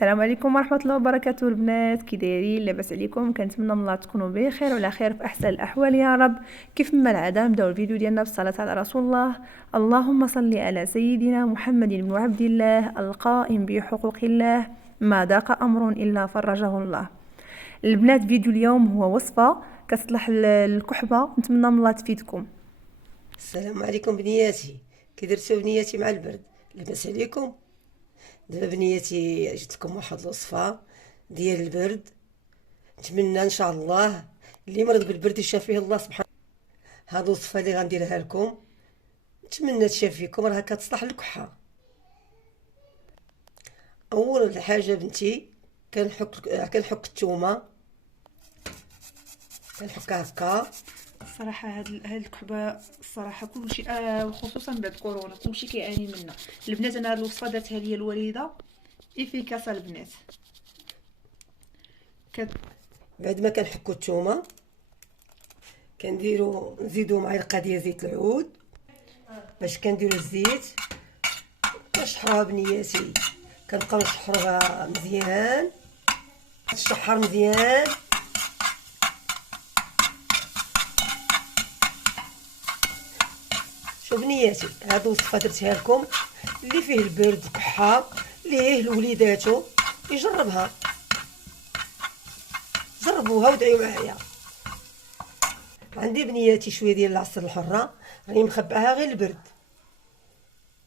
السلام عليكم ورحمة الله وبركاته البنات، كي دايرين؟ لاباس عليكم؟ كنتمنى من الله تكونوا بخير وعلى خير في احسن الاحوال يا رب. كيف ما العاده نبداو الفيديو ديالنا بالصلاه على رسول الله. اللهم صل على سيدنا محمد بن عبد الله القائم بحقوق الله، ما ضاق امر الا فرجه الله. البنات فيديو اليوم هو وصفه كتصلح الكحبه، نتمنى من الله تفيدكم. السلام عليكم بنياتي، كي درتو بنياتي مع البرد؟ لاباس عليكم؟ دابا بنياتي جبت لكم واحد الوصفه ديال البرد، نتمنى ان شاء الله اللي مرض بالبرد يشافيه الله سبحانه. هاد الوصفه اللي غنديرها لكم نتمنى تشافيكم، راها كتصلح للكحه. اول حاجه بنتي كنحك الثومه، كنحكها هكا. الصراحه هاد الكحبه الصراحه كلشي وخصوصا بعد كورونا كلشي كيعاني منها. البنات انا هاد الوصفه دارتها ليا الوالده افيكاسا البنات. بعد ما كنحكو الثومه نزيدو معلقه ديال زيت العود. باش كنديرو الزيت كنشحروها بنياتي، كنبقاو نشحروها مزيان، تشحر مزيان. شوف بنياتي، هاد الوصفه درتها لكم اللي فيه البرد كحه ليه لوليداتو يجربها، جربوها ودعيو معايا. عندي بنياتي شويه ديال العسل الحره، راني مخبعها غير البرد.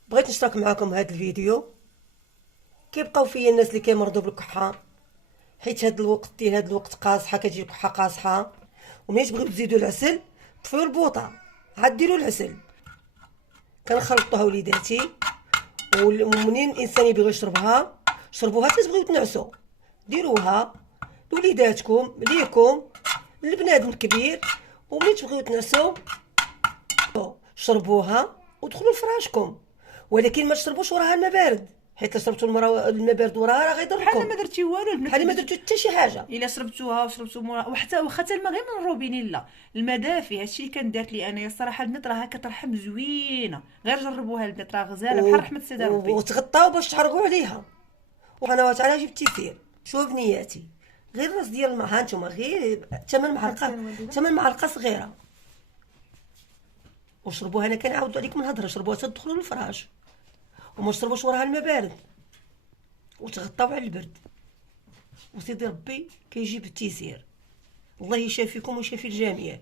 بغيت نشارك معكم هذا الفيديو، كيبقاو فيا الناس اللي كيمرضوا بالكحه، حيت هاد الوقت قاصحه، كتجي الكحه قاصحه، وملي تبغيو تزيدوا العسل طفيو البوطه عاد ديروا العسل. كنخلطوها وليداتي، ومنين الانسان يبغي يشربها شربوها. تبغيو تنعسوا ديروها لوليداتكم، ليكم، لبنادم الكبير، وملي تبغيو تنعسوا شربوها ودخلوا لفراشكم. ولكن ما تشربوش وراها الماء بارد، حيت شربتوا الماء بارد وراها راه غيضركم. بحال ما درتي والو البنات، بحال ما درتو حتى شي حاجه. الا شربتوها وشربتو مورا، وحتى واخا الماء غير من الروبيني، لا الماء دافي. هادشي اللي كان دارت لي انايا الصراحه البنات، راها كترحم زوينه، غير جربوها البنات، راه غزاله بحال رحمه سيدي ربي. وتغطاو باش تحرقوا عليها، وسبحانه وتعالى جبت التيسير. شوف بنياتي، غير راس ديال الماء، ها نتوما غير 8 معلقه صغيره، وشربوها. انا كنعاود عليكم الهضره، شربوها تدخلوا للفراش، وما تشربوش وراها الماء بارد، وتغطاو على البرد، وسيدي ربي كيجيب التيسير. الله يشافيكم ويشافي الجميع.